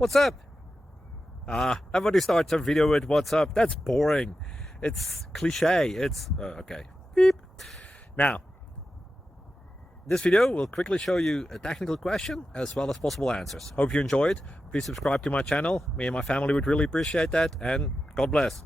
What's up? Everybody starts a video with what's up. That's boring. It's cliche. It's okay. Beep. Now, this video will quickly show you a technical question as well as possible answers. Hope you enjoyed. Please subscribe to my channel. Me and my family would really appreciate that, and God bless.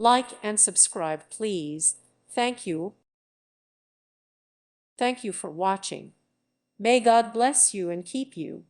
Like and subscribe, please. Thank you. Thank you for watching. May God bless you and keep you.